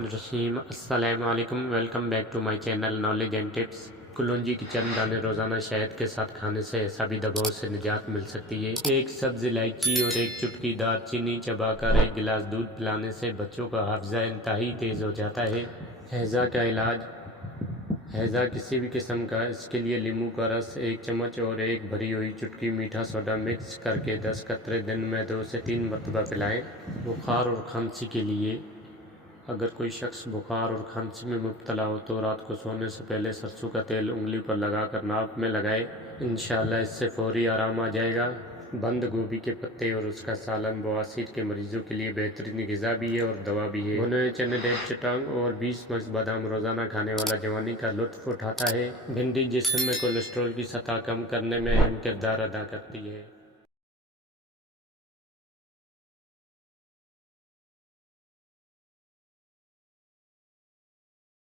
बिस्मिल्लाहिर्रहमानिर्रहीम। अस्सलामु अलैकुम। Welcome back to my channel knowledge and tips. कलौंजी के चंद दाने रोज़ाना शहद के साथ खाने से असाबी दबाव से निजात मिल सकती है। एक सब्ज़ इलायची और एक चुटकी दारचीनी चबाकर एक गिलास दूध पिलाने से बच्चों का हाफजा इंतहाई तेज़ हो जाता है। हैज़ा का इलाज। हैज़ा किसी भी किस्म का, इसके लिए नींबू का रस 1 चम्मच और एक भरी हुई चुटकी मीठा सोडा मिक्स करके 10 कतरे दिन में 2 से 3 मरतबा पिलाएं। बुखार और खांसी के लिए, अगर कोई शख्स बुखार और खांसी में मुब्तला हो तो रात को सोने से पहले सरसों का तेल उंगली पर लगाकर नाक में लगाए। इंशाअल्लाह इससे फौरी आराम आ जाएगा। बंद गोभी के पत्ते और उसका सालन बवासीर के मरीजों के लिए बेहतरीन ग़िज़ा भी है और दवा भी है। भुने हुए चने, डेढ़ चटांग और 20 मगज बादाम रोज़ाना खाने वाला जवानी का लुत्फ़ उठाता है। भिंडी जिस्म में कोलेस्ट्रॉल की सतह कम करने में अहम किरदार अदा करती है।